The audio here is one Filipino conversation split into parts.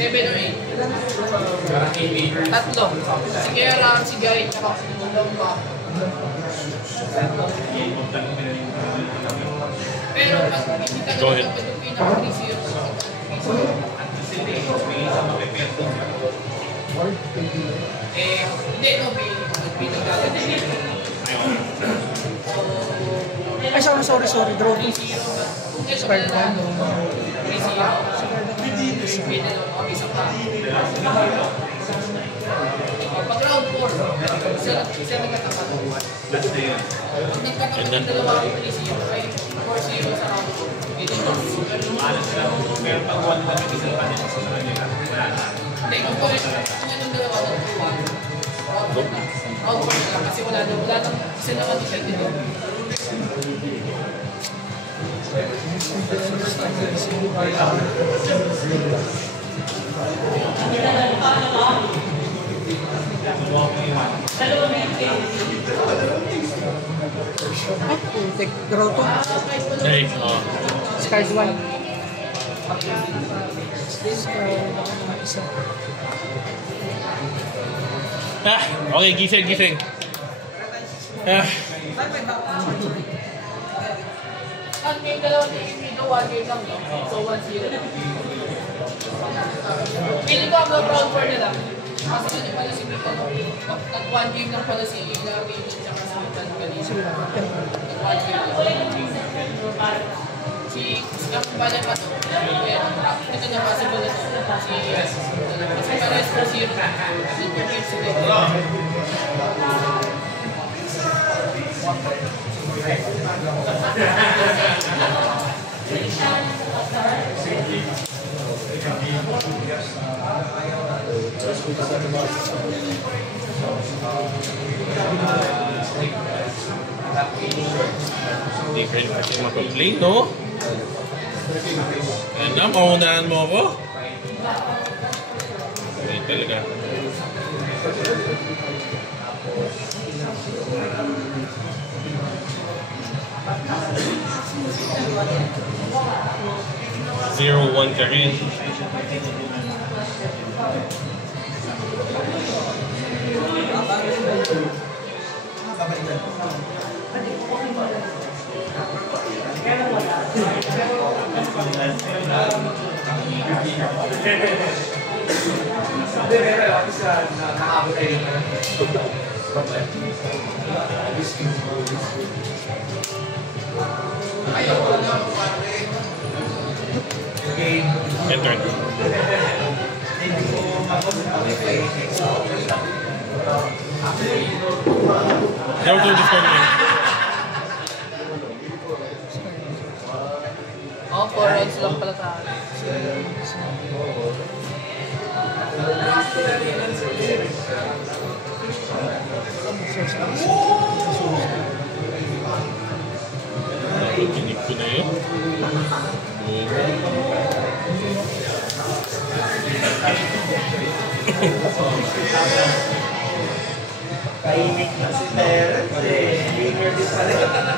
7 or 8. Tatlo. Si Kera, si Guy, tsaka si Lomba. Pero pag hindi ka naman dapat yung pinaka-3-0. Hindi, no, pinag-gaganda. Ay, sorry, draw 2. Squared 1. 3-0. Pag round 4, isa nagkatapat. Kung nagkatapat ng dalawa ang 3-0 ay 4-0 sa round 4. Pero pag 1 kami isa pa nila sa kanila. Hindi, kung yung dalawa ng 2-1, round 4 na. Round 4 na kasi wala nang isa naman defended yun. Take draw 2. Hey, Scars 1. Isa. okay, gising. Ang game dalawa ni Mito, 1 game lang, no? So 1-0. Feeling ko ang round 4 na lang. Kasi ano pala si Mito, no? At 1 game lang pala si Larry at saka si Tan Galisa. At 1 game lang. Si Kapambala pa to. Ito na possible na to. Kasi pares po 0. Super game sila. Hindi ka rin kasi mag-complain, no? Ano, maunahan mo ako? Hindi talaga. Zero, 1 ka rin. Enter. Zero to discard name. Oh, 4 rounds lang pala tayo. Tinig ko na yun. Kainit na si Terence eh. Gamer din pala.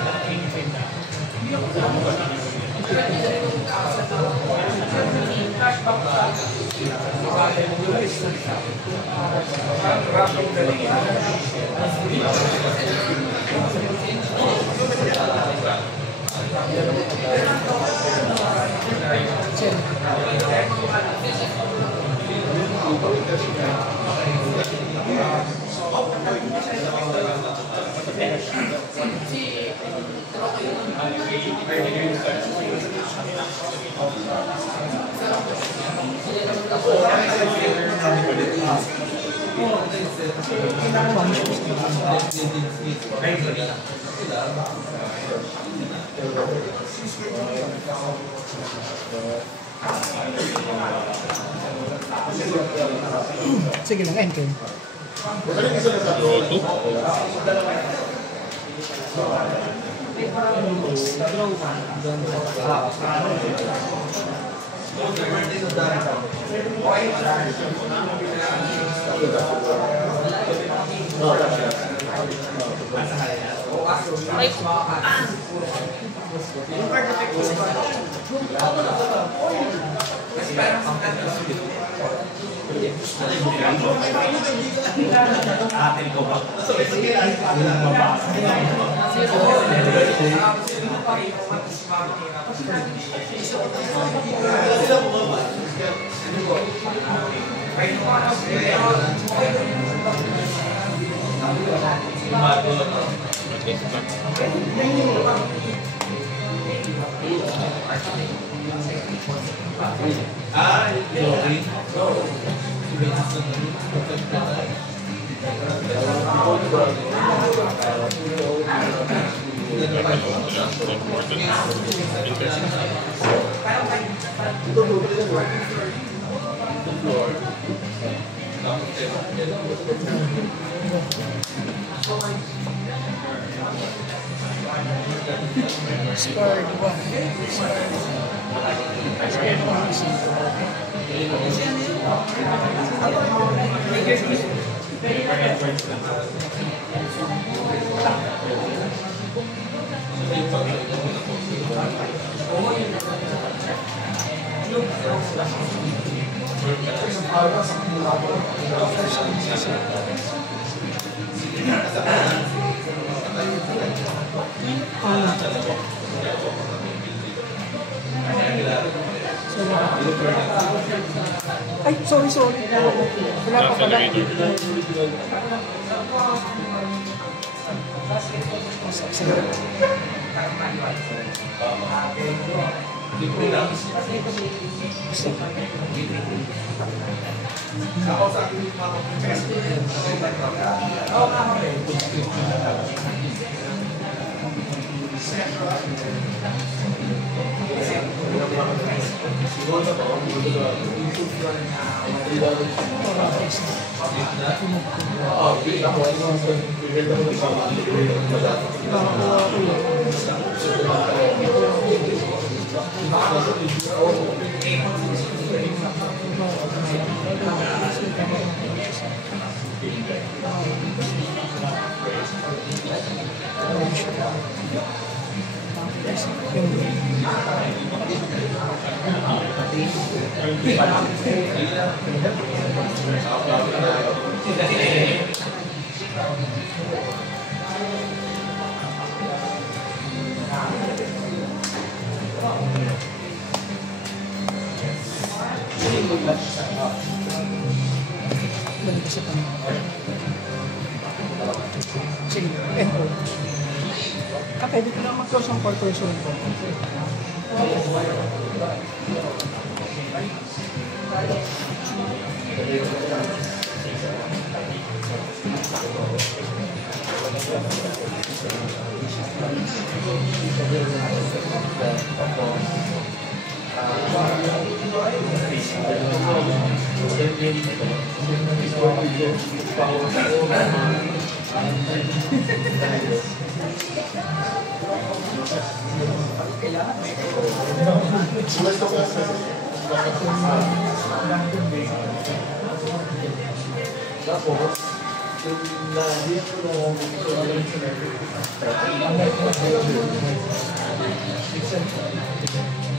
Sige lang, end kayo. Draw 2. Atin ko ba? Scarred one. Ay, sorry. Wala pa pala. Balik sa tanong. Sige, enter. Pwede ko lang mag-close ang 4 person ko.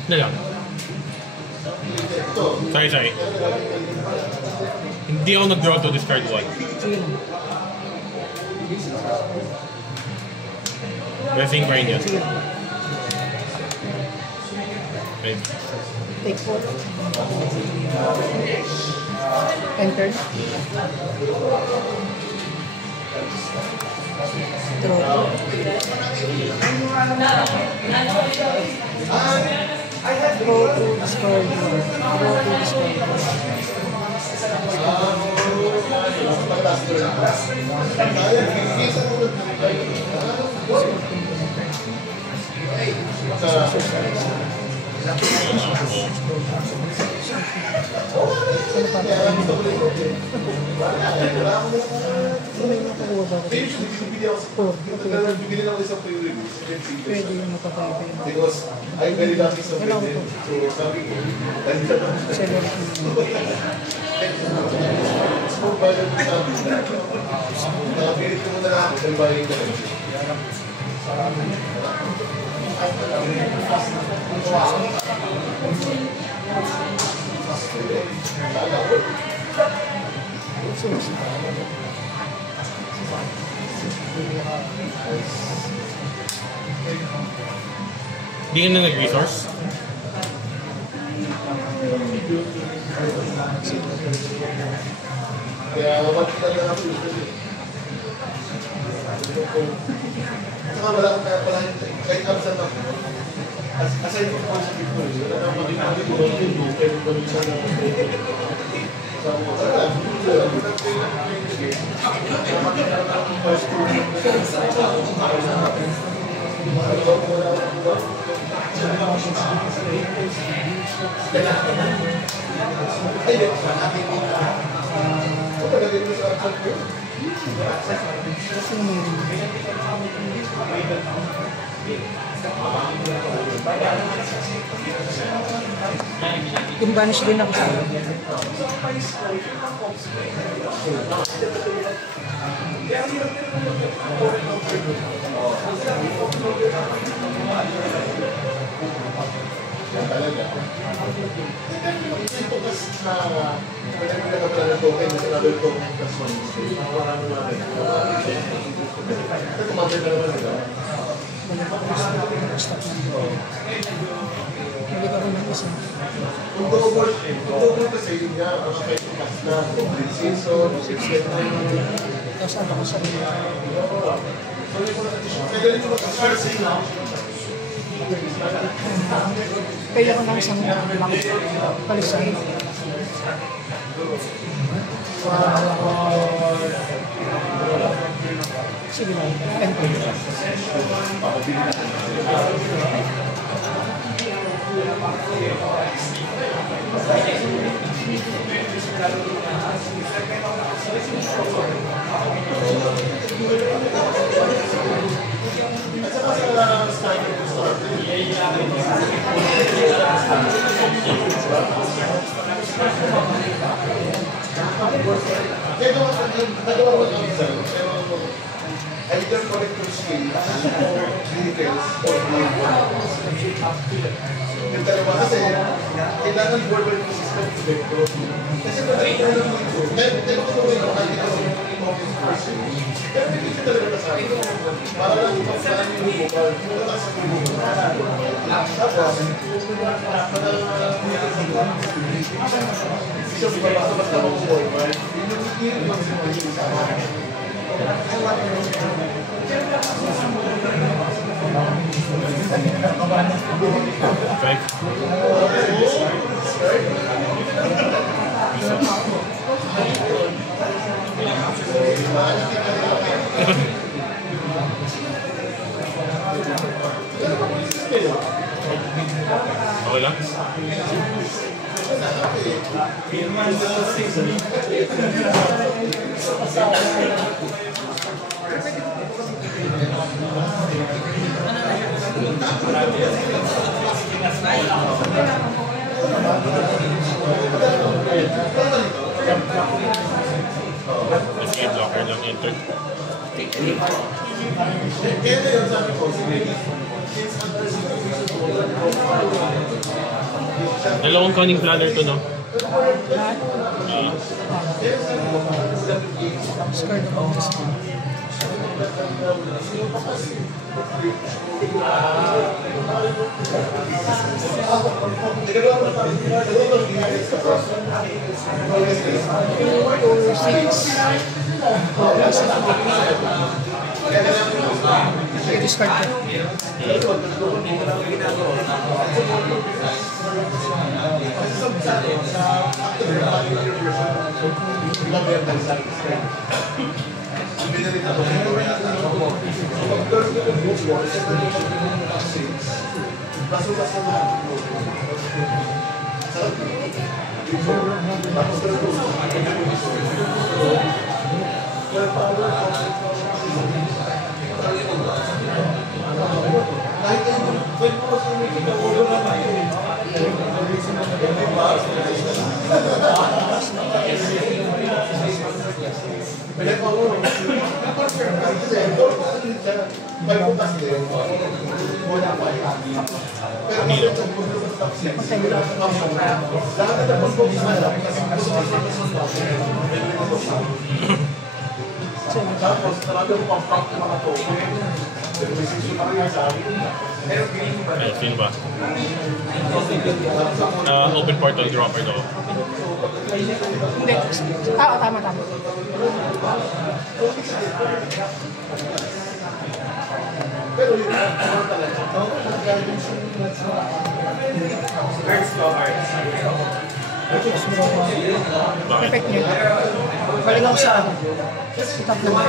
Na lang. Sorry. Hindi ako nag-draw to discard 1. Blessing pa rin yan. Okay. Take 4. Enter. Draw. Draw to discard. Draw to discard. Pwede yung mapapalipin. Because I'm very lucky sa pwede. So sabi ko, nandito na. So bago ko sabi na, nakapilit ko muna ako, may bayan ka lang. Thank you. Hindi ka na nag-resource? Kaya makita na ako yung saka wala kahit absent ako. Aside from positive ko, wala na makikita ko yung kaya ko siya na sabi ko, wala, first two Yung vanish din ako sa talaga. Ito kasi na pinagpila ka pala ng token, mas another token plus one mistake. Wala mo natin. Ito kumabay na naman nila. Nabig ako ng isa. Kung double kasi yun nga, ang affected kasi na complete season, 6-9. Tapos ano ko sa inyo. Kaya ganito mag-share sa inyo. Kaya ako ng isang palisan. Sige lang. Tempo. Kaya nagawa ko lang isa, pero either collector skill or details or yung dalawa kasi kailangan verbal consistent to vector. Kasi kung nakita lang mo ito, kaya ko tuloy na makakita ko yung office person. Pero hindi ko talaga nasabi. Para lang mapagkaan yung vocal, matatas yung vocal. Tapos, siya basta mag-voice, right? Yung maximum yung sa akin. Okay lang? Escape blocker lang enter. Kaya na yun sabi ko, Dalawang cunning planner to, no? Discard ako ng isa. Discard ko. Lahat na nag-convoke sa alam kasi gusto ko tapos talaga mo pang-prank ng mga to. Pero may sisyo pa rin sa akin. Ayun, sino ba? Open portal dropper daw. Hindi. Tama. Pero yun, talaga. Bakit? Perfect niya. Balik ako sa ano. Itap naman.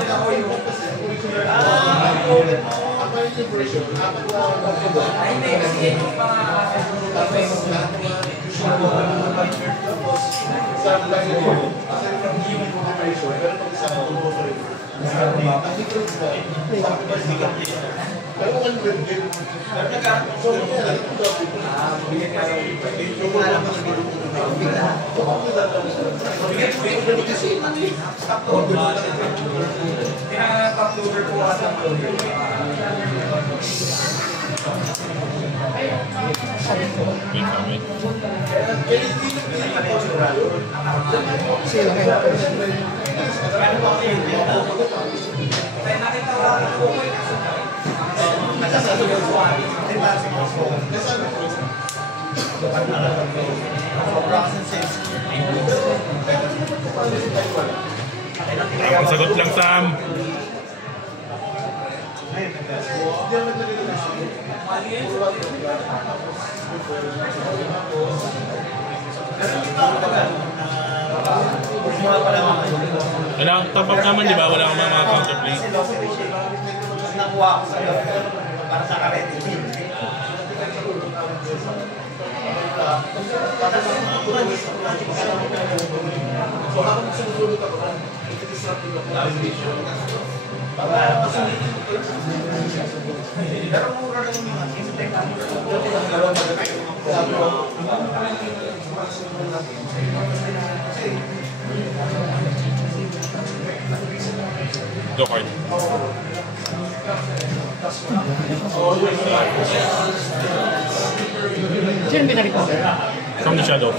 Sino kayo? Ang sagot lang, Sam. Wala, top up naman, di ba? Wala kang mga counterplay. Nakuha ko sa'yo para sa karete. So habang sumusunod ako, iti-disrupt yung application. Pero mura lang yung mga fintech. Go card. Sino binalik mo? From the shadow.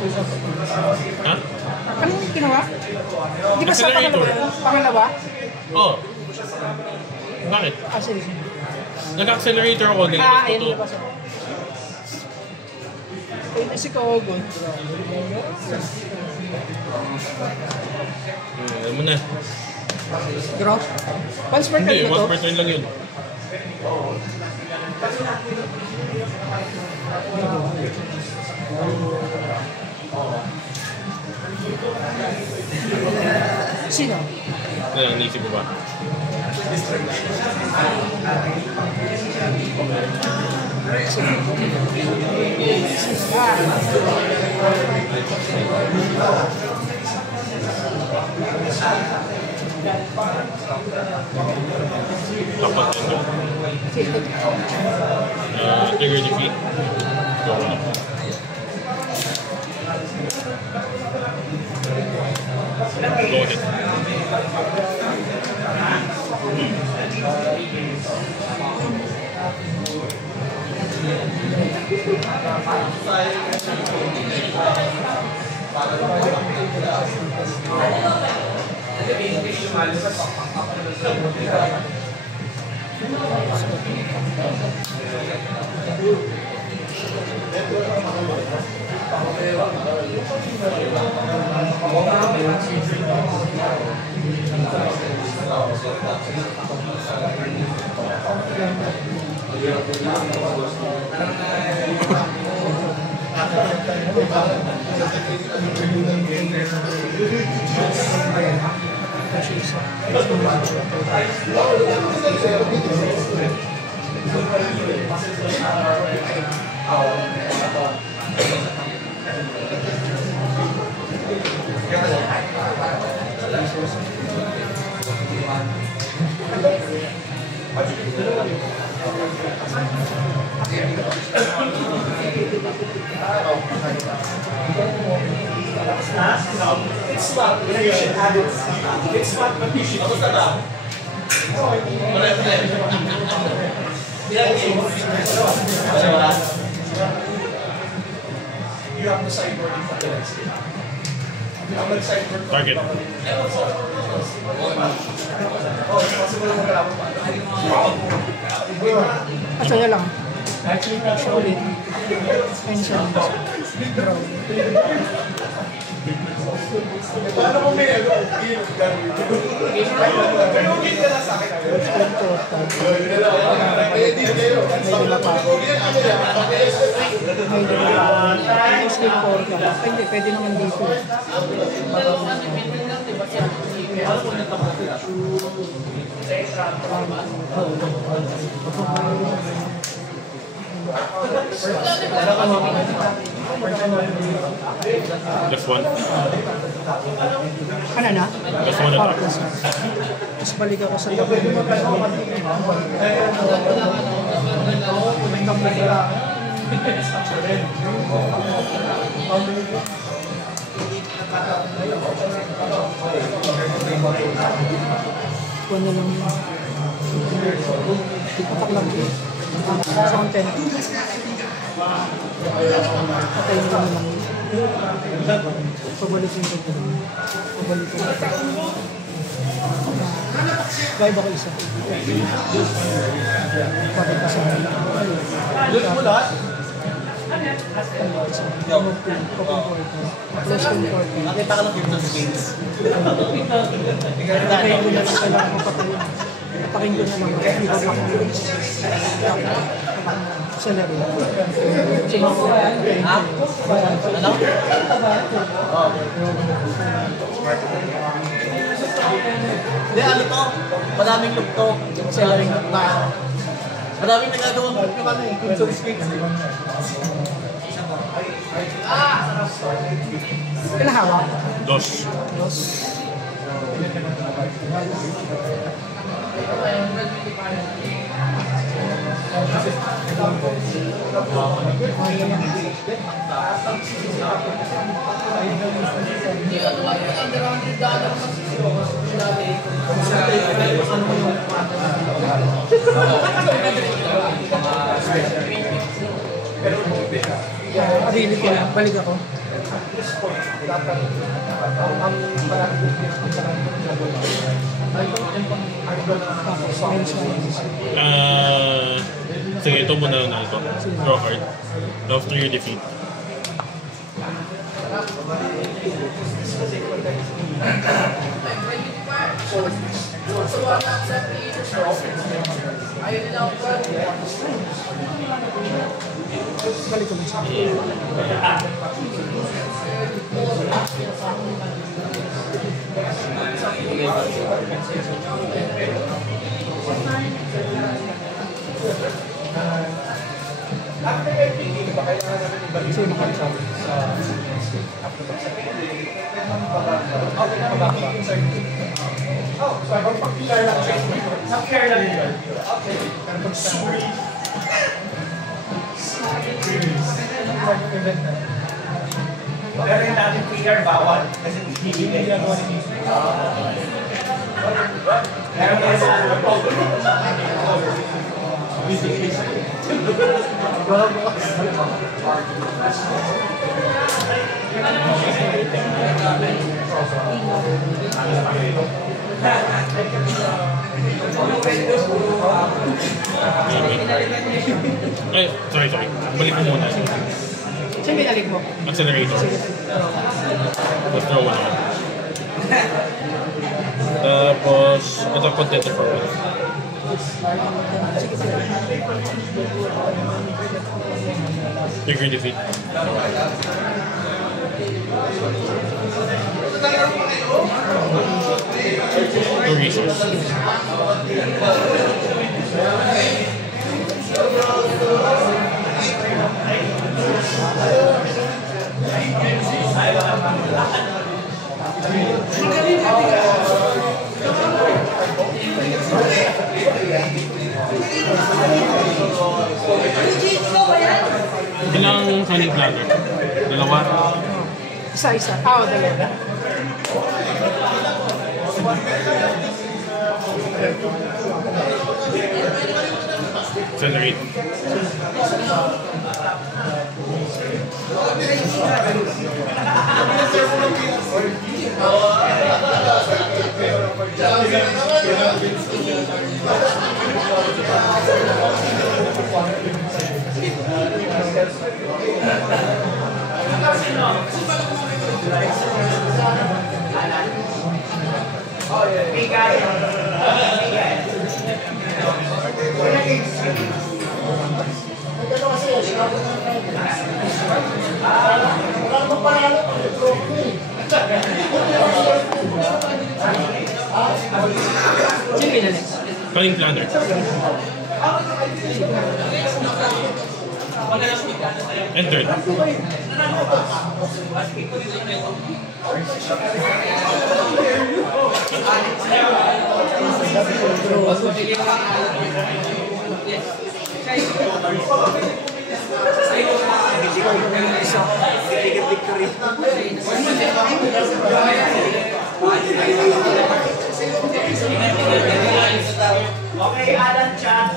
Ha? Ano yung ginawa? Di ba sa Accelerator. pangalawa? Oh. Bakit? Ah, sige. Nag-accelerator ako. Ayun, Nilabas ko to. nabasa ko. Ayun, si Kogon. Alam mo na. Draw. Once per Hindi, card na to. once per turn lang yun. Sino? Ano lang, naisip mo ba? Tapat yun doon. Trigger defeat. Go na. Go ahead. It's smart, but you should add it. It's smart, but you should keep it. You have the sideboard in front of us. You have the sideboard. Target. Asaya lang. Siya ulit. Pension. Draw. Paano kung may ano? Kayugin ka na sa akin. Kaya di kayo. Sabi na pa ako. May dalawa. Muslim 4 ka. Ay, hindi. Pwede naman dito. Just one. Ano na? Just one attack. Tapos balik ako sa tabi. Kuha na lang yun. Atak lang yun. Sound 10. Patayin ko na lang yun. Pabalik yung ito. Pabalik ko. Gaya ba ko isa? Pakita sa akin. Look mo lahat? Plus 140. Nakita ka lang yung space. Patayin ko na lang kailangan ko patayin. Patayin ko na lang. Hindi ko makakulit. Sa laro. Ha? Ano? Hindi, ano to? Madaming look to. Madaming look na. Madaming nagagawang look yung ano eh. Console space eh. Pinahawak. Dos. Hindi ka naman yung under $100 Adili ko lang. Balik ako. Sige, ito muna na ito. Draw card. After your defeat. Ayaw nila ako ba? Balik ko lang sa kasi makakasabi sa Pero yung natin PR bawal. Kasi hindi nila gawa ni pero Ay, sorry. Balik mo muna. saan binalik mo? Accelerator. Let's throw one out. Tapos, ito contented for one. Trigger defeat. Two resource. Ilang sunning platter? Dalawa? Isa-isa. Ah, dalawa. Center 8. Sino pinalit? Cunning planter. Entered. Okay, Alan Chan.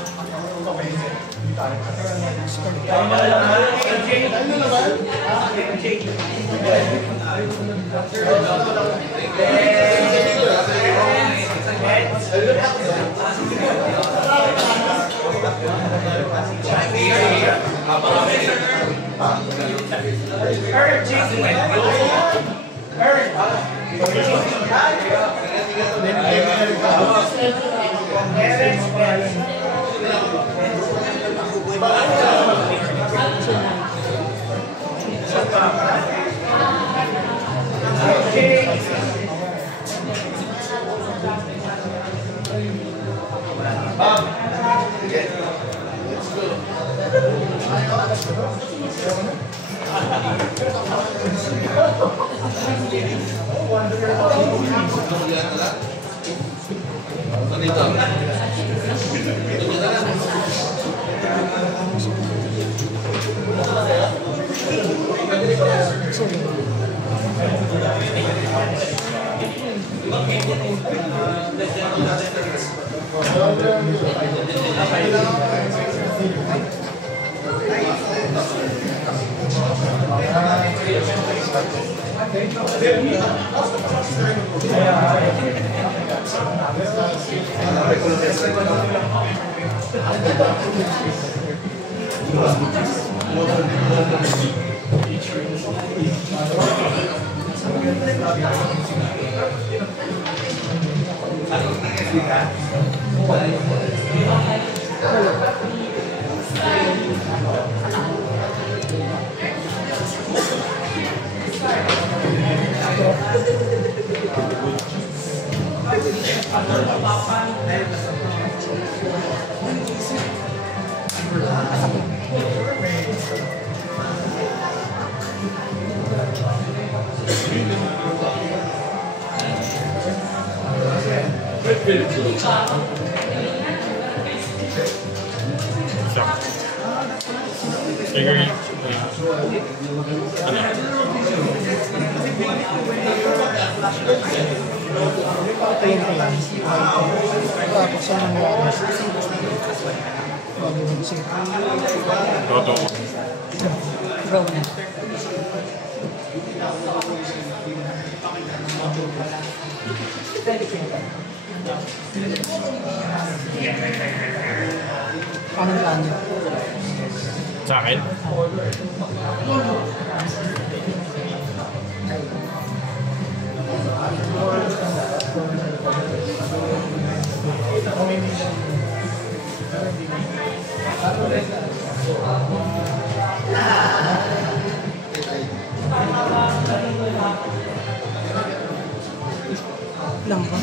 Trigger niya. Ano? Ito yung plan. Tapos ang nangyari. Bago mag-save. Toto. Draw na. Anong plan niya? Sa akin? Lang ba?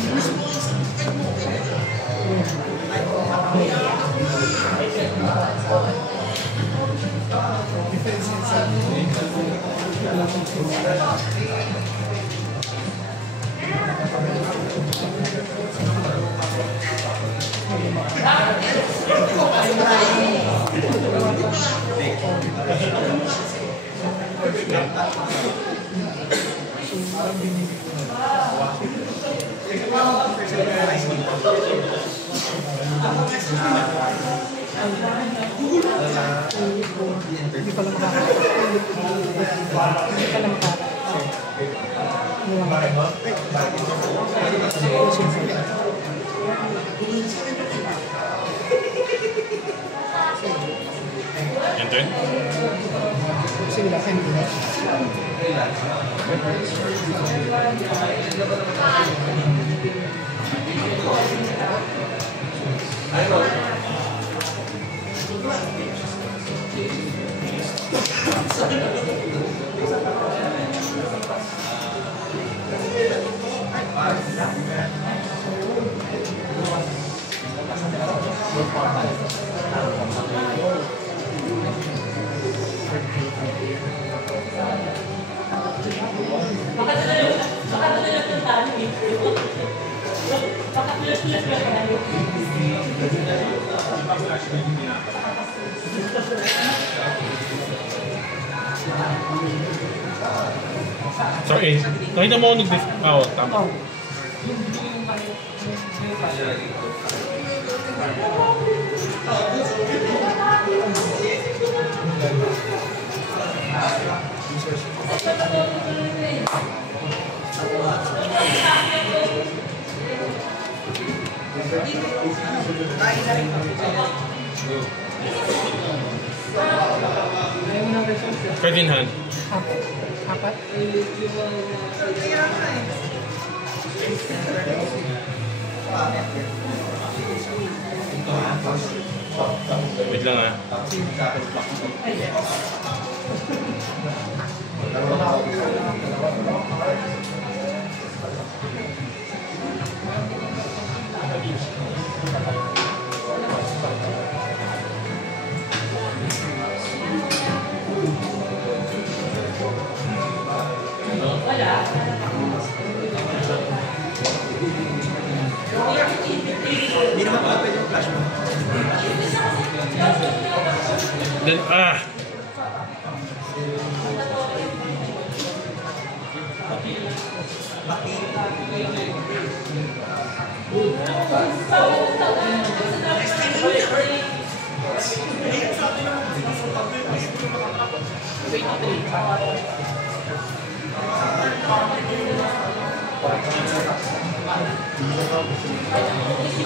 Hindi pala makakita. Hindi pala makakita. Enter? Sige lang, hindi. Sorry, nakita mo ako nag-diff. Oo, tama. Pwede in hand. Apat. Wait lang ah. Hindi naman pala pwede yung flash mo. Then,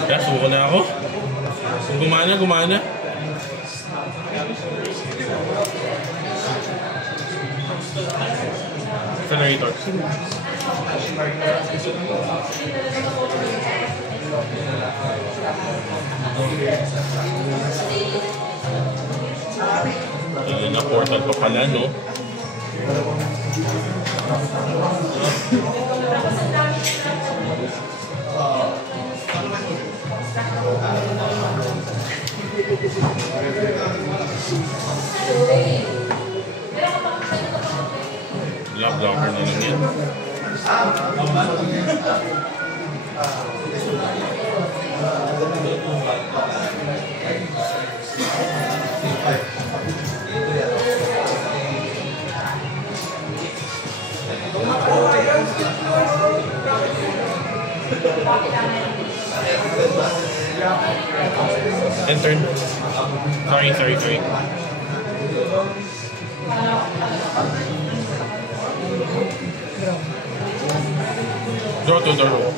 kaya suko na ako. Kung gumana, gumana. Generator. Ayun na, portal pa pala, no? Love blocker na lang yan. And turn. Sorry. Draw to the row.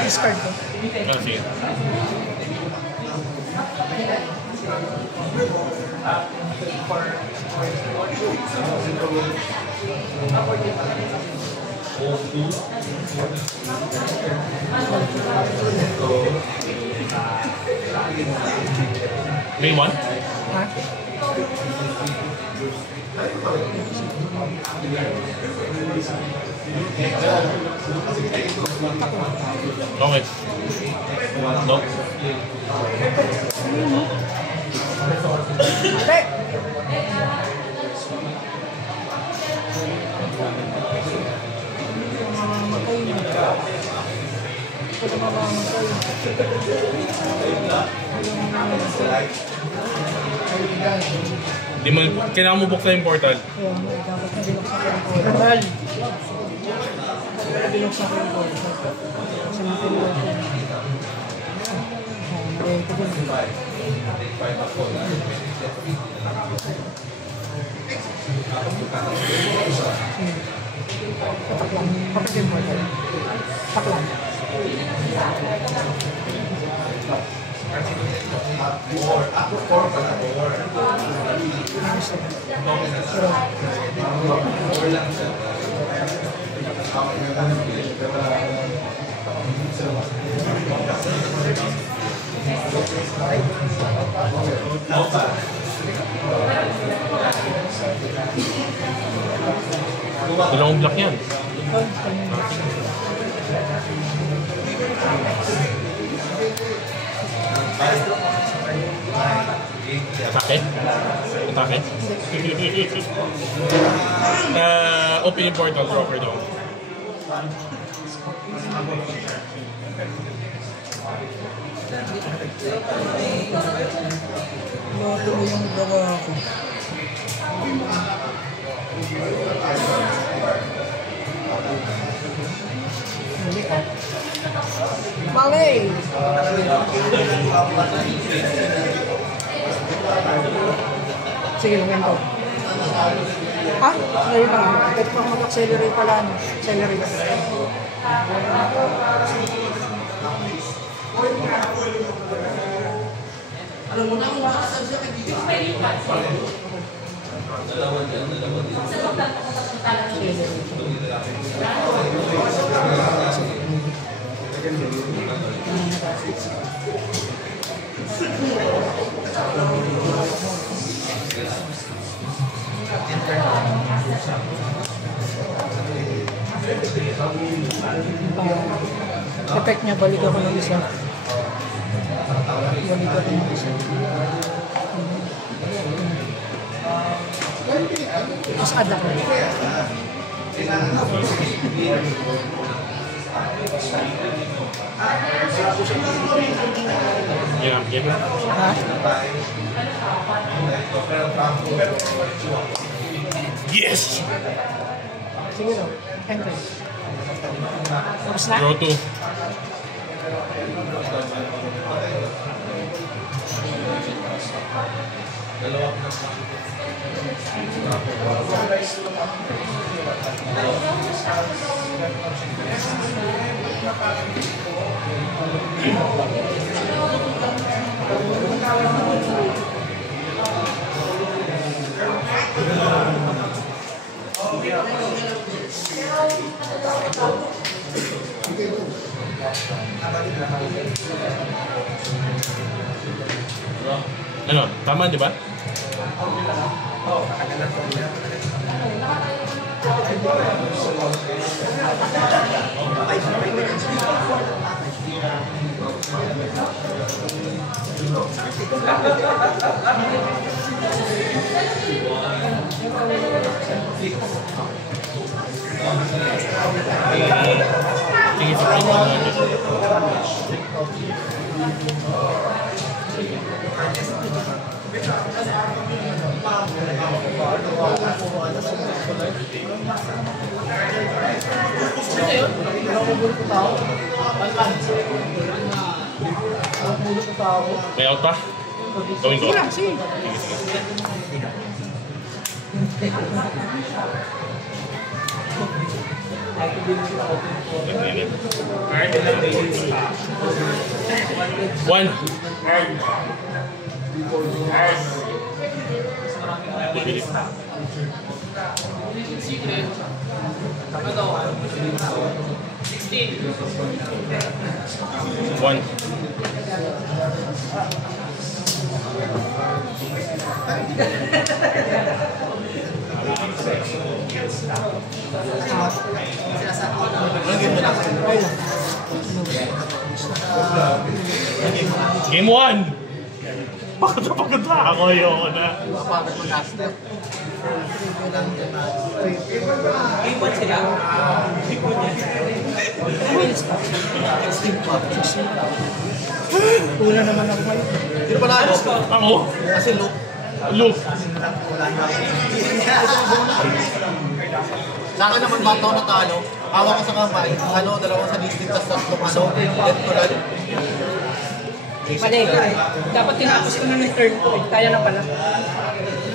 Discard ko. Sige. May 1? Ha? Okay. No? Ate! Mamamatay na. Wala mamamatay. Di mo, kailangan mo buksan yung portal. Kaya mo, dapat na binuksan ko yung portal. Binuksan ko yung portal. Kasi matinuwa ko. Ito din. Patak lang. Patak yung portal. Patak lang. Dalawang block yan. Atake? Atake? Open yung portal, proper daw. Lolo mo yung gawa ko. Mali ka. Mali! Sige, lumento. Ha? Ngayon pa nga. Pwede pa mag-accelerate pala. Accelerate. Alam mo na kung makasal siya kay Gigi. Effect niya, balik ako ng isa. Balik ako ng isa. Mas add ako. Yeah, yeah. Ha? Yes! Sige daw. Enter. Tapos na? Draw 2. Ano? Tama, di ba? Sige, sa may out pa? Gawin ko. Sige lang, sige. One. Bibili. Secret. Ano? 16. One. Ayun. Game 1! Pagod na ako yun na. Mapagod mo last step. Ipon sila. Una naman ako ngayon. Sino pa na Ako! Kasi loop. Loop! Sa akin naman, back ako natalo. Hawak ko sa kamay. Dalawang sa district, tapos tatlong death ko lang. Mali. Dapat tinapos ko na ng third ko. Kaya na pala.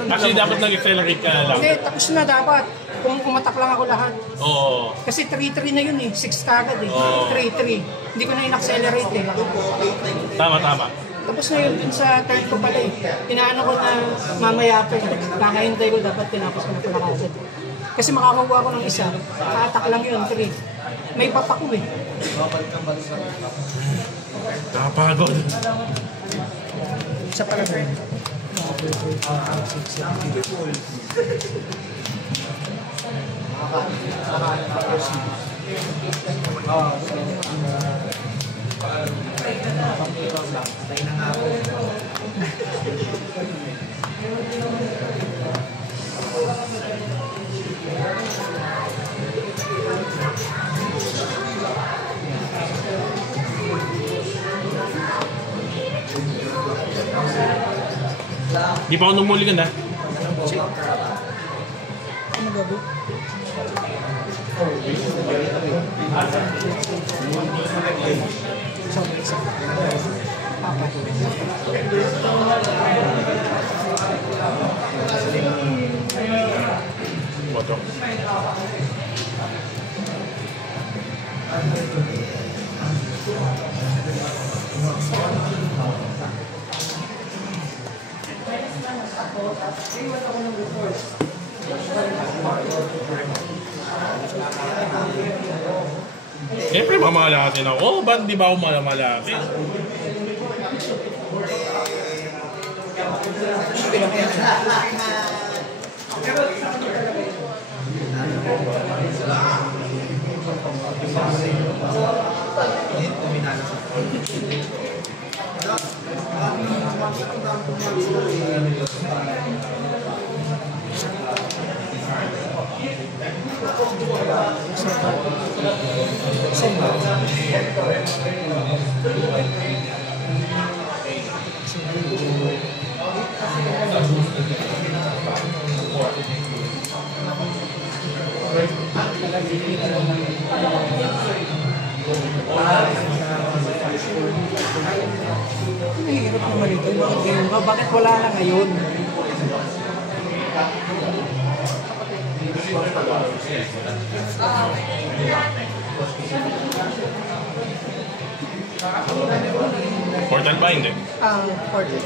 Actually, dapat nag-accelerate ka na lang. Hindi, tapos na dapat. Kung umatak lang ako lahat. Oo. Kasi 3-3 na yun eh. 6 kagad eh. Oo. 3-3. Hindi ko na in-accelerate eh. Tama. Tapos na yun dun sa third ko pala eh. Inaano ko na mamaya pa eh. Kakahintay ko dapat tinapos ko na pala kagad. Kasi makakakuha ko ng isa. Kaatak lang yun, 3. May papak ko eh. Nakapagod. Isa pala friend. Di pa ako numuligan na. Ano gabo? Boto. Siyempre, mamalasin ako. Oh, ba't di ba ako mamalasin? Mahirap naman ito. Bakit ngayon ka? Bakit wala na ngayon? Portal ba hindi? Portal.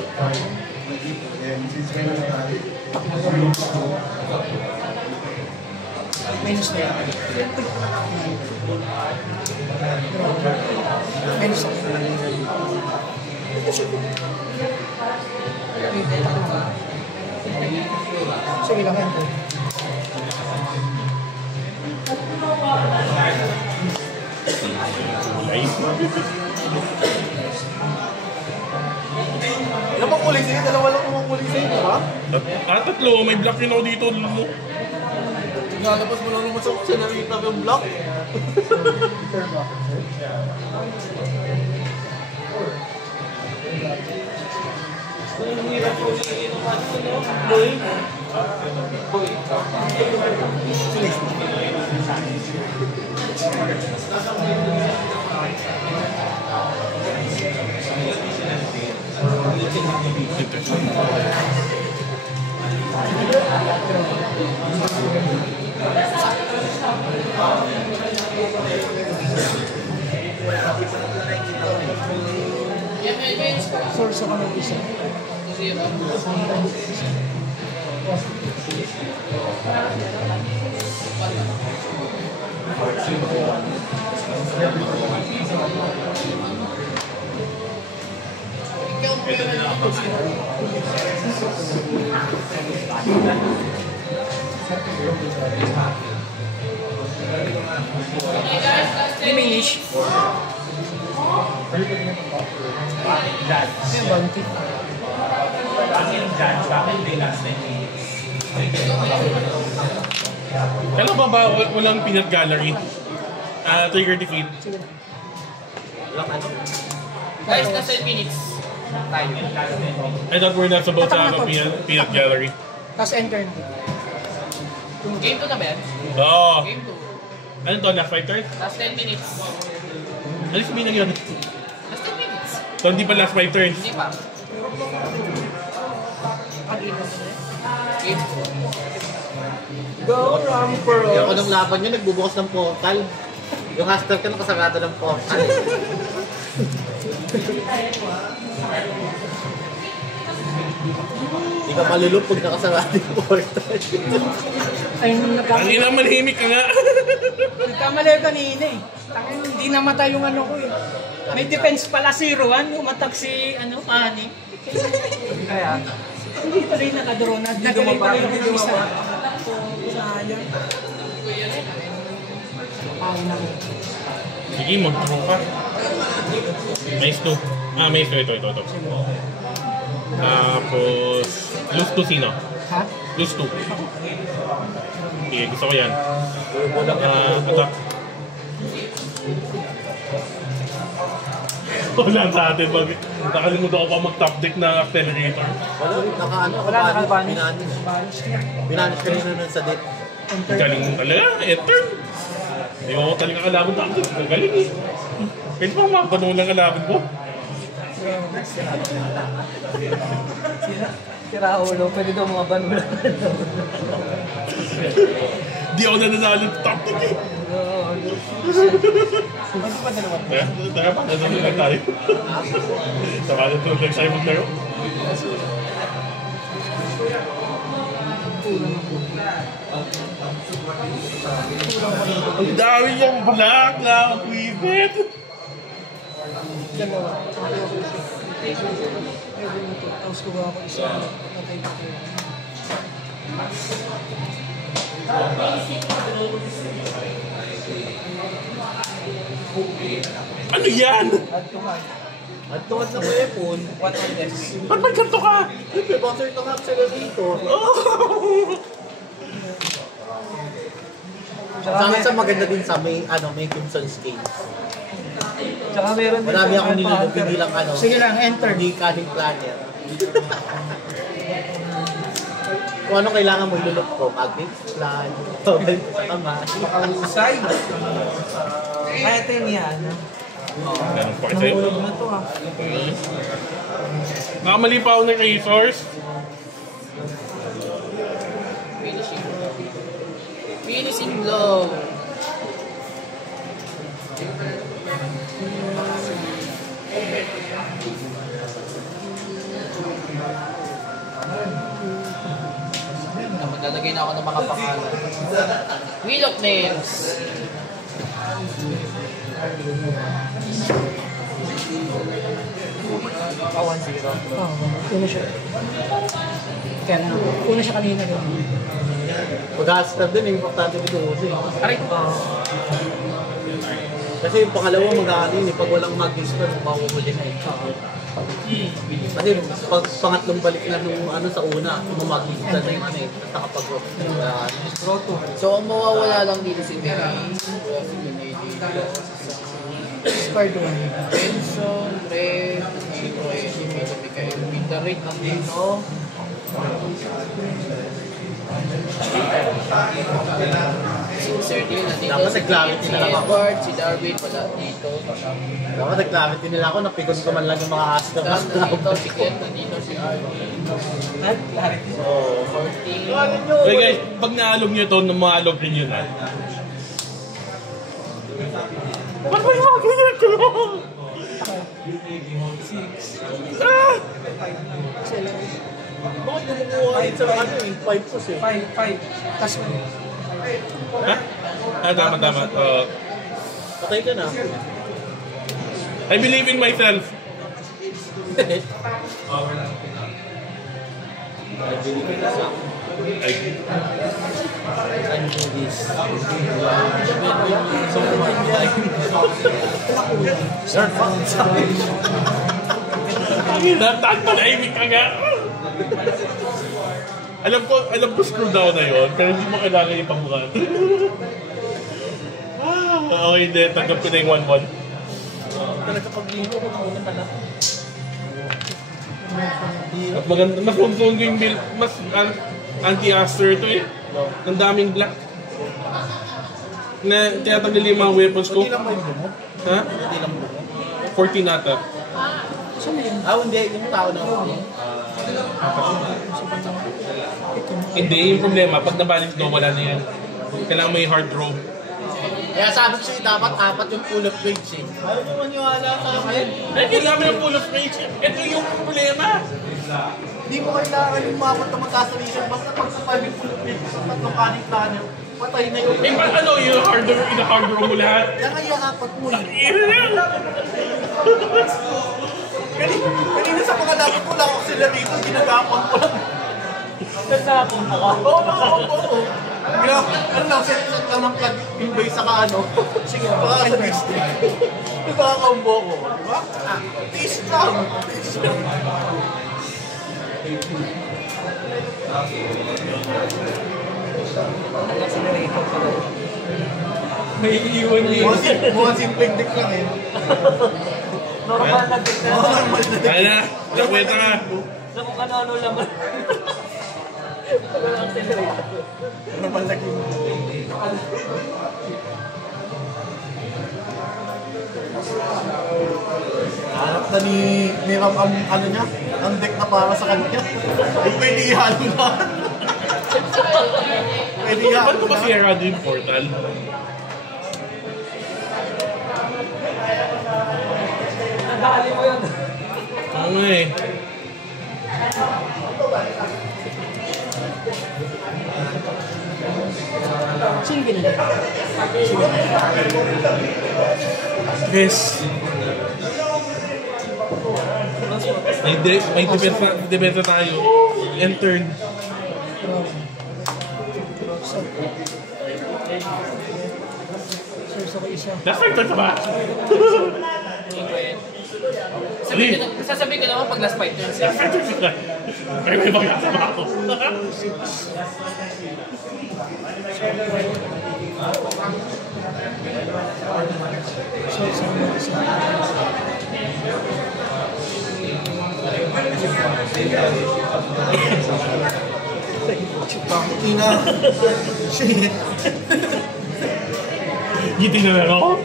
Minus na yan. Minus na sige lang yan. Kulay. Ilan bang kulay sa'yo? Dalawa lang ang kulay sa'yo, di ba? Tatlo, may block yun ako dito. Lalabas mo lang naman sa accelerator yung block. Yan, may score. Source ako ng isa. 0. Ano Okay guys, last 10 Diminish. Yung bounty. Kailan ba walang peanut gallery? Trigger defeat. Guys, last 10 minutes. I thought we're not supposed to have a peanut gallery. Tapos enter na. Game 2 na ba yan? Oo. Game 2. Ano to? Last 5 turns? Last 10 minutes. Ano sabihin na yun? Last 10 minutes. So hindi pa last 5 turns. Hindi pa. Game 2. Go, Ramper. Yung ako nung laban nyo, nagbubukas ng portal. Yung caster ka nakasarado ng portal. Hindi ka malulup pag nakasarado yung portal. Ay, Ang ina, malahimik ka nga. nagkamali kanina eh. Tangin, hindi namatay yung ano ko eh. May defense pala 0-1, umatak si Ani. Kaya, hindi pa rin nakadraw na. Nagaling pa rin yung isa. Sayang. Ay, naku. Sige, mag-draw ka. Mais 2. Mais 2. Ito. Tapos, lose 2 sino? Ha? Lose 2. Okay, gusto ko yan. Attack. Wala sa atin. Nakalimutan ko pa mag-top deck na accelerator. Wala, binanish. Binanish ka rin nun sa deck. Galing mo talaga. Enter. Ayoko talaga kalaban top deck. Galing eh. Pwede pa makabanong lang kalaban ko. Sira ulo, pwede daw mga banula. Di ako nananalo sa top deck eh. Tara pa, nananalo lang tayo. Saka na ito lang sa'yo maglaro. Ang dami yung black lang, Quibet. Dalawa. Tapos kuha ako isa. Patay ko. Ano yan? At tuwad na weapon. What on this? Ba't may ganito ka? Siyempre, boxer ka nga accelerator. Saka sa maganda din sa may Kimson's Case. Tsaka meron din. Marami akong nilulog, hindi lang Sige lang, enter. hindi kaning planner. Kung ano kailangan mo ilulog ko, magnet plan, tobel ko sa kamay. Pakahusay. Kaya ito yung yan. Ganun pa kasi. Nahulog na to ah. Nakamali pa ako ng resource. Finishing blow. Maglalagay na ako ng mga pangalan. Wheel of Names. Oh, 1-0. Oo, una siya. Kaya na, una siya kanina. Pag-aster din, importante dito kasi. Aray. Kasi yung pangalawa mag-aanin, pag walang mag-spell, mahuhuli na ito. Kasi pag pangatlong balik na nung sa una, mag-spell na yung tapos nakapag-rock. So, ang mawawala lang dito si Mary. Square 1. Benson, Red, Chico, Pedro Mikael, Peter Rick, Andino. Si Sir Dean, nandito. Dapat nag-clarity na lang ako. Edward, si Darwin, wala dito. Dapat nag-clarity nila ako, napikon ko man lang yung mga aster na Nandito, si Ken, nandito, si Arvin. So, 14. Okay guys, pag naalog nyo ito, maalog rin yun ha. Ba't may mga ganyan ko? bakit gumukuha yun sa yung 5 sus eh? 5. Tapos, Ha? Tama. Patay ka na. I believe in myself. Ay, Ano this? Tan palahimik ka nga. Alam ko screw down na yun, pero hindi mo kailangan ipamukha. Okay, hindi. Tanggap ko na yung 1-1. Talaga paglino ko na pala. At maganda, mas magandang yung build, mas anti-aster ito eh. Ang daming black. Na tinatanggal yung mga weapons ko. Hindi lang ba yung bumo? Ha? Hindi lang bumo. 14 nata. Saan na yun? Hindi. Yung tao na bumo. Hindi, yung problema, pag nabalance no, wala na yan. Kailangan may hard row. Kaya sabi ko sa'yo, dapat 4 yung full of rage eh. Ayaw mo maniwala sa akin. Ay, kailangan yung full of rage. Ito yung problema. Hindi mo kailangan yung umabot na magkasalisan. Basta pag sa 5 yung full of rage, sa 3 panic planner, patay na yun. Eh, paano ano, yung hard row mo lahat? Kaya kaya 4 mo eh. Ina lang. Kanina sa mga lapit ko lang accelerator, ginagapon ko lang. Nagapon ako? Oo. Ano lang, set lang ng plug in base sa kaano. Sige, baka sa district. Nagkakambo ko. Diba? Taste lang. May iiwan niya. Mga simpleng deck lang eh. Normal na din na. Normal na deck. Kaya na, nakwenta ka. Sa kung ano laman. Wala ang accelerator. Normal na game. Hanap na ni Ram ang ano niya, ang deck na para sa kanya. Ay, pwede ihalo na. Pwede ihalo Ba't ko ba na. siyarado yung portal? Nadali mo yun. Oo nga eh. Sino binili? Yes. May depensa tayo. Enter. Source ako isa. Last fight ka ba? Sasabihin ko naman pag last fight turns. Last fight ka. Kaya may magkasama ako. Source ako isa. Ina. Shit. Giting na lang ako.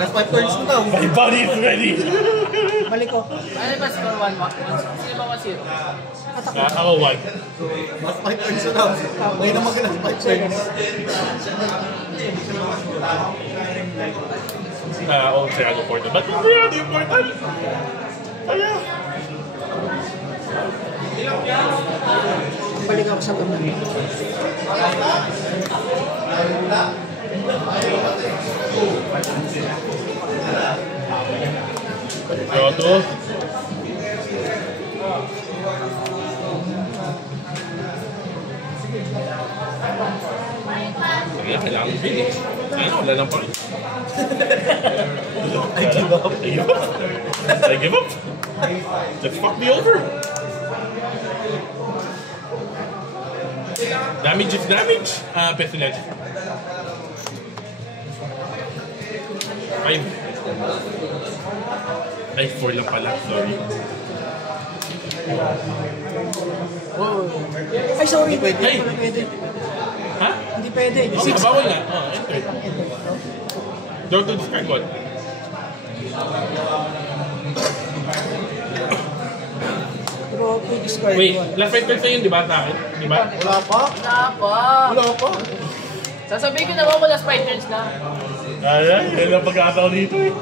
Last 5 turns mo daw. My body is ready. Balik ko. Ano ba score 1-1? Sino ba 1-0? Ako 1. Last 5 turns mo daw. Ngayon na mag-last 5 turns. Oo, sirado portal. Ba't yung sirado yung portal? Kaya. Balik ako sa ganda. Roto. Kailangan mo finish. Ano, wala lang pa rin. I give up. I give up. I give up. Just fuck me over. Damage is damage. Pestilence. 5. Ay, 4 lang pala. Sorry. Ay, sorry. Pwede. Ay! Hindi pwede. Ha? Hindi pwede. Okay, bawal nga. Enter. Draw to discard one. Draw to discard Wait, one. last fight turns na yun, di ba? Sa akin? Di ba? Wala pa? Wala pa. Wala pa. Sasabihin ko naman kung last fight turns na. Ay, yan ang pagkataon dito eh.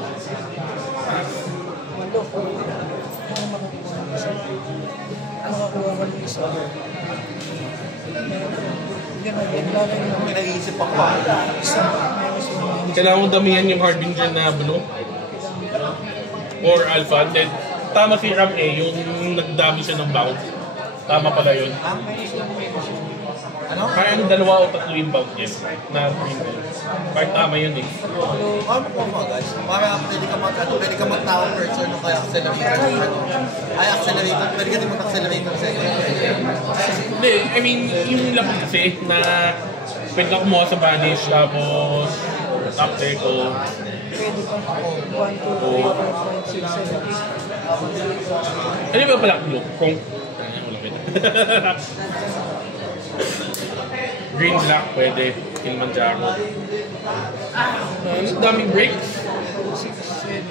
Walo. Ano makakuha ng isa? Makakuha ko ng isa. Ganun, lalagay mo. May naiisip ako. Isa. Meron sila. Kailangan mo damihan yung Harbinger na blue. Or alpha. Then, tama si Ram A, yung nagdami siya ng bounce. Tama pala yun. Ano? Kaya yung 2 o 3 yung bounce niya na green ball. Parang tama yun eh. Ano po mga guys? Para pwede ka mag-tower first or kaya accelerator. Ay, accelerator. Pwede ka din mag-accelerator sa Hindi, I mean, yung lapot kasi na pwede ka kumuha sa banish tapos top deck ko. Pwede pa. 1, 2, 3, 4, 5, 6, 7, 8. Ano ba pala blue? Kung... Ay, wala kita. Green, black, pwede. Kilimanjaro. Ang daming breaks. 6, 7.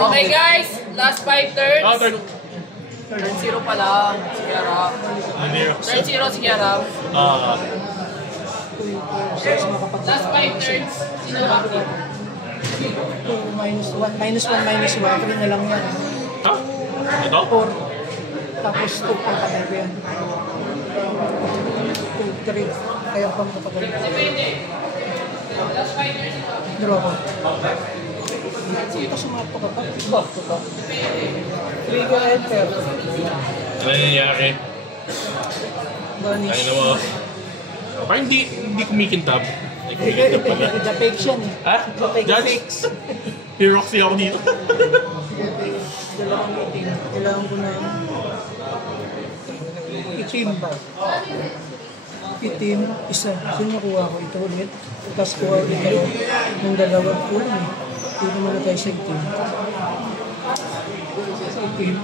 Okay guys, last 5 turns. Oh, turn. Turn 0 pa lang. Si Kiarap. Turn 0 si Kiarap. Last 5 turns. Sino ba? 2, minus 1, minus 1, minus 1. 3 na lang yan. Ha? Ito? 4. Tapos 2 pa patay ko yan. 2, 3. Kaya pang kapatay. Depende. Last 5 turns ito. Draw ko. Ito sumapo ka pa. Bakto ba? 3 ka enter. Ano nangyayari? Vanish. Kaya na mo. Parang hindi kumikintab. Kumikintab pala. The fakes yan eh. Ha? The fake Judge? fakes. Hiroxy ako dito. Dalawang itim. Kailangan ko na itim. Itim, isa. So nakuha ko ito ulit. Tapos kuha ulit ako ng dalawang ulam. Dito muna tayo sa itim. Sa itim.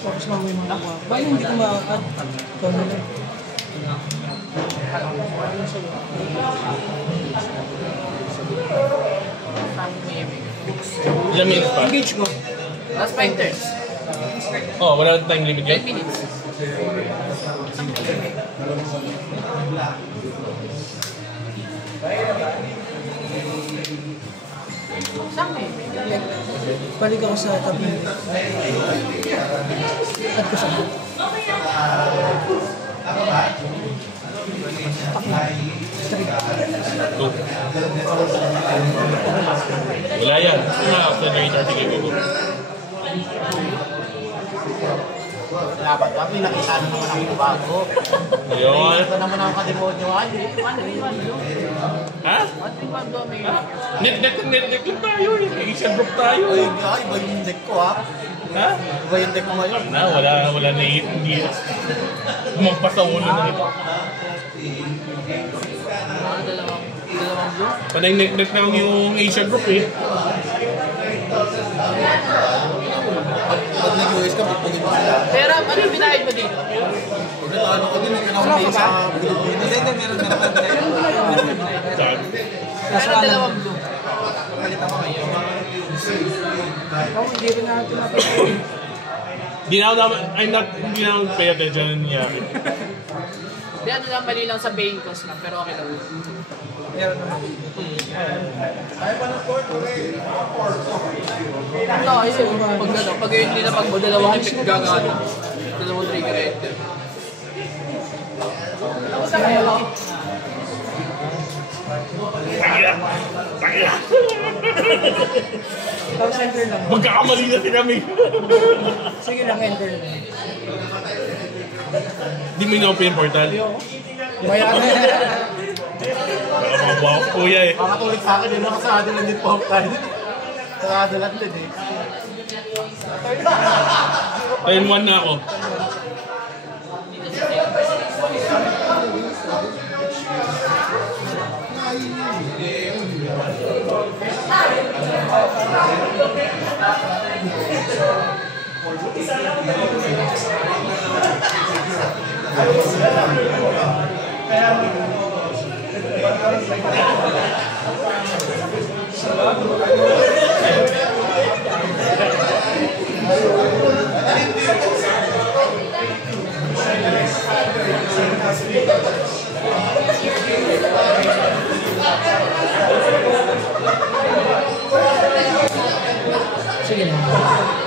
Tapos mamaya mga nakuha. Bali hindi ko ma-add. Ikaw na lang. Ilang minutes pa? Engage ko. Last 5 turns. Oh, wala time limit 10 yun? minutes. Balik ako sa tabi. At ko sa Go. Wala yan. Accelerator. Sige, go. Dapat ba? Pinakita na naman ako bago. Ayun. Ito naman ang kademonyo. Ay, Ha? Net lang tayo eh. Asian group tayo eh. iba yung deck ko ha. Ha? Iba yung deck ko ngayon. Wala na hindi. Umagpas sa ulo na ito. Dalawang blue. Panay net lang yung Asian group eh. Pag nag-US ka, pagpagin mo sila. Pero ano yung binayad mo dito? Ano ko din, pinakauli sa Pilipinas. Hindi, meron. Saan? Pero dalawang blue. hindi rin natin napapagod. I'm not pay attention na nangyari. Hindi, ano lang, mali lang sa main cost lang, pero okay lang. Meron naman. No, pag yun nila dalawang epic gagana. Dalawang trigger enter. Tapos na kayo. Takila! Tapos enter lang. Magkakamali na kami. Sige lang, enter lang. Di mo ina-open yung portal. Bayaran na. Baka mga buwak kuya eh. Makatulik sa akin, yun nakasarado lang din po tayo. Sarado lang din eh. Ayun, 1 na ako. Sige lang.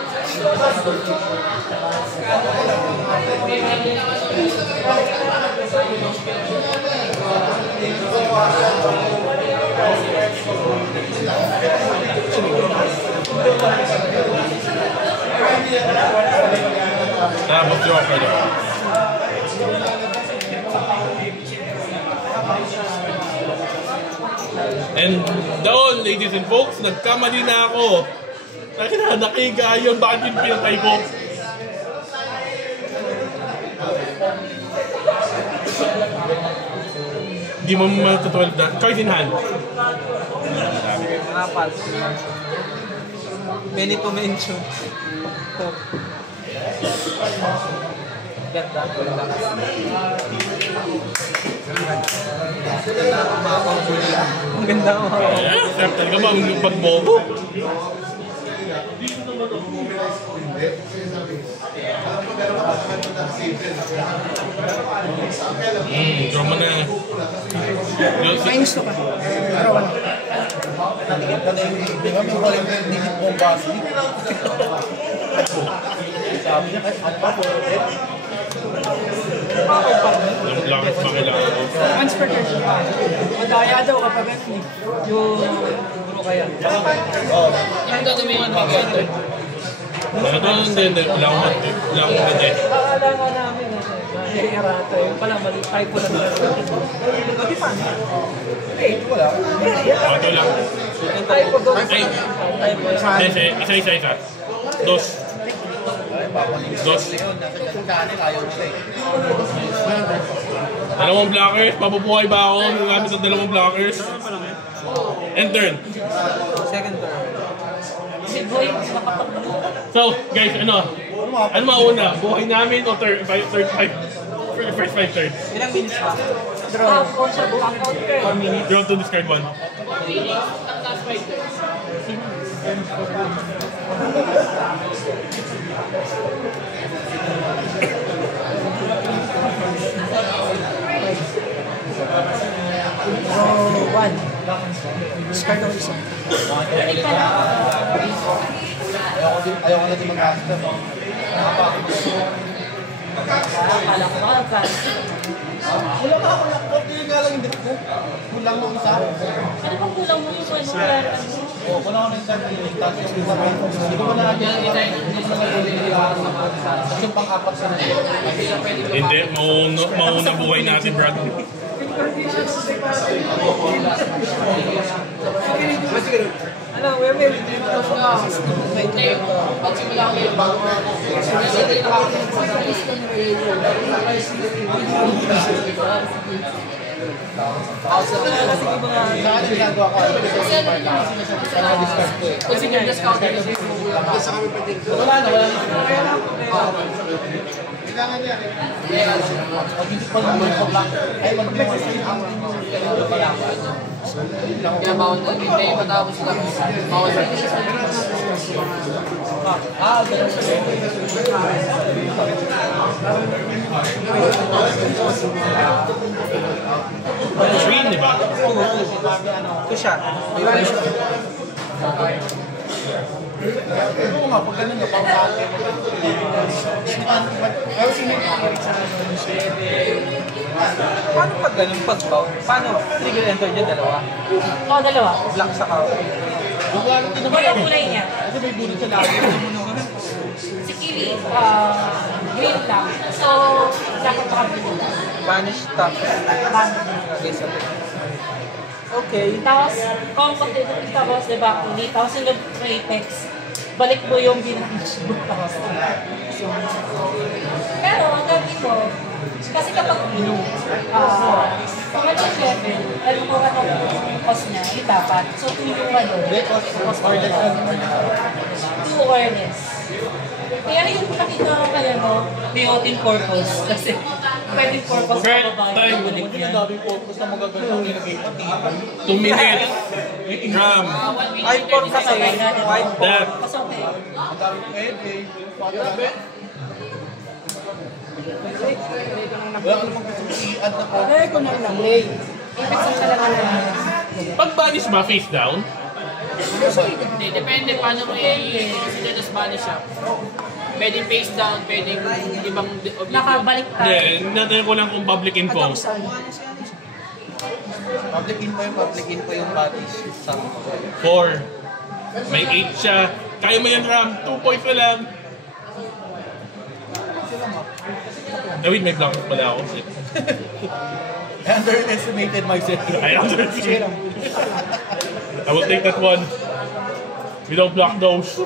Tapos Joker daw. And doon, ladies and folks, nagkamali na ako. Nakiga yun, bakit yung pinatay ko? Di mo matutuwal na. Choice in hand. Apat. Benito mention. Ganda. Ang ganda mo. Siyempre ka ba, pagbobo? Draw mo na. May gusto ka. Pero wala. Di ba may walang digit mo ba? Sabi niya, ano ba po? Yung langit pa kailangan ko. Once per turn. Madaya daw kapag ganun eh. Yung guro kaya. Yung gagawin yung mag-enter. Hindi. Wala akong hindi. Akala nga namin nahihirata yun. Pala mali. Typo na nila. Hindi pa. Hindi. Wala. Ito lang. Yung typo doon. Ay. Typo. Isa. Dos. Dalawang blockers. Mabubuhay ba ako? Gamit ang dalawang blockers. And turn. Second turn. So, guys, ano mauna? Buhay namin o third five? First 5 turns. Ilang minutes ba? Draw. 4 minutes. Draw to discard 1. Draw 1. Discard ng isa. Ayaw ka natin mag-asta. Wala ka ako lang. Hindi nga lang hindi ko. Kulang mo isa. Ano bang kulang mo yung Oo, kulang ako ng isa. Tapos hindi ko na natin. Yung pang-apat sa nila. Hindi, mauna buhay natin, Brad. Ano, we're married. Pagsimula ko yung bago Saan yung ginagawa ko? Discard ko eh. kasi yung discount Wala na. Kailangan niya. Pag hindi pa naman ko lang. Ay, kaya bawal na hindi matapos lang bawal na Screen, di ba? Ito siya. Oo nga, pag ganun nga, pang-ate mo. Pero sino yung Paano pag ganun pag-bow? Paano? Trigger enter dyan, dalawa. Oo, dalawa. Black sa cow. Ano yung kulay niya? Kasi may bulot sa labi. Si Kili, green lang. So, dapat makapito. Vanish top. Okay, sabi. Okay. Tapos, compact dito, tapos, diba, kulit. Tapos, yung Apex, balik mo yung binanich mo. Pero, ang gabi ko, kasi kapag kung ano siya, alam mo ano cost niya, yung dapat. So, 2 yung ano, cost or less. 2 or less. Kaya yung nakita ko kaya no, built-in purpose. Kasi, pwedeng purpose Kurt, na babae. time. Hindi na daming focus na magaganda ang nilagay pati. 2 minutes. Ram. 5-4 kasi. 5-4. That. Mas okay. Ang daming pwede. Wala ko namang gusto i-add na po. Kaya ko na lang. Lay. Ipex ang talaga na. Pag banish ba, face down? hindi depende paano mo i-consider na Spanish siya Pwedeng face down, pwedeng ibang objective. Nakabalik tayo. Hindi, natin ko lang kung public info. Attack saan? Public info yung bodies. 4. May 8 siya. Kaya mo yan, Ram. 2 points na lang. Wait, may block pala ako. I underestimated myself. I understand. I will take that one. We don't block those.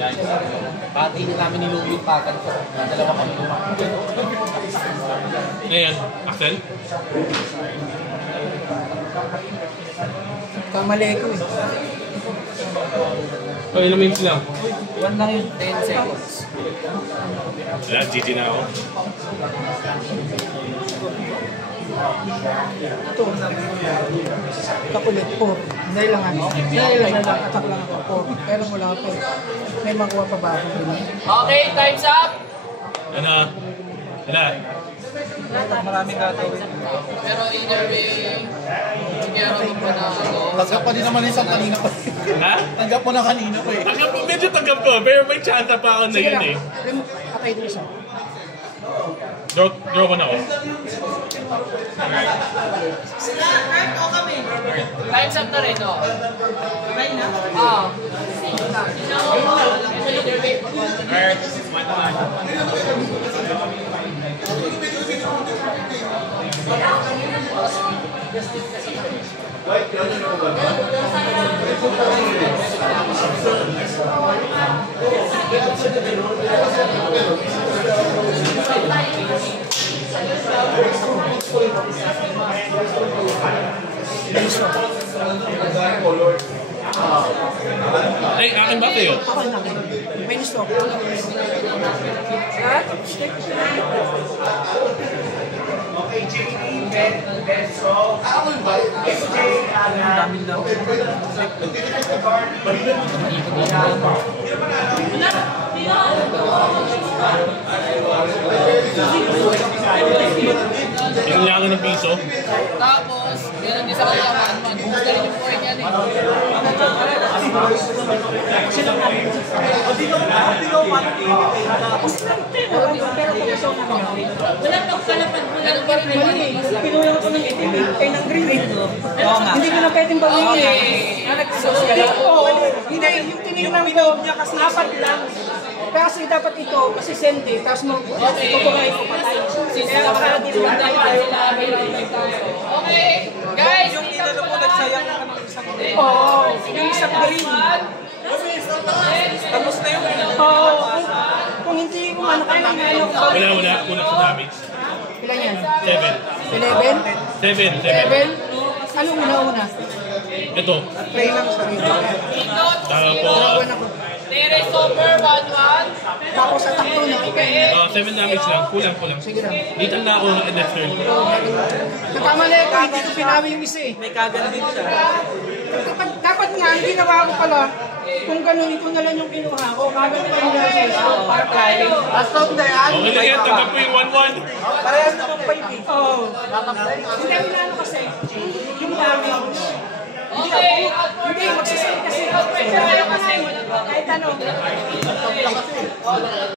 Yan. Pati namin niluwi yung pakan ko. Dalawa kami lumakad. Ayan, Axel. Kamali ko eh. Oh, ilang minutes lang. 1 lang yun. 10 seconds. Wala, GG na ako. Ito. Kakulit, 4. Dahil lang ano. Dahil lang attack lang ako, 4. Pero wala ako. May makuha pa ba ako din? Okay, time's up! Ano? Wala. Maraming gagawin. Pero either way, siguro mo pa na ako. Tanggap pa din naman isang kanina pa. Ha? Tanggap mo na kanina pa eh. Tanggap ko, medyo tanggap ko. Pero may chance pa ako na Sige yun lang. eh. Atay din isa. Draw ko na ako. Time's up na rin, no? Right na? Oo. Either way, Ay, akin ba kayo? Ako na akin. May gusto. Kailangan ng piso. tapos, meron din sa kanya man. Gusto rin yung buhay niya, eh. Wala pagkalapag mo lang. Ganun pa rin naman. Pinulang ko ng itim eh, ng green eh. Hindi ko na pwedeng bawiin eh. Oo, hindi, yung tinignan ko, apat lang. Kasi dapat ito, kasi send eh, tapos magpupukain ko patay. Kaya para di mo tayo. Okay, guys! Yung inano mo, nagsayang ka ng isang day. Oo, yung isang green. Tapos na yung Oo, kung hindi ko man nakakangano ko. Wala. Kulang sa damage. Ilan yan? 7. 11? 7. 7? Anong una-una? Ito. Play lang sa rin. Ikot, Tapos, Terrace over, 1-1. Tapos attack to na. 7 damage lang. Kulang. Sige lang. Dito na ako ng next turn. Nagkamali ko, hindi ko pinawi yung isa eh. may kagano din siya. Dapat nga, ang ginawa ko pala, kung ganun, ito na lang yung kinuha ko. Kagano na yung nasa isa. Para kaya. Okay lang yan. Tanggap ko yung 1-1. Parehas naman 5 eh. Oo. Hindi, ano kasi, yung damage. Okay, Hindi, magsasali kasi. Kahit ano.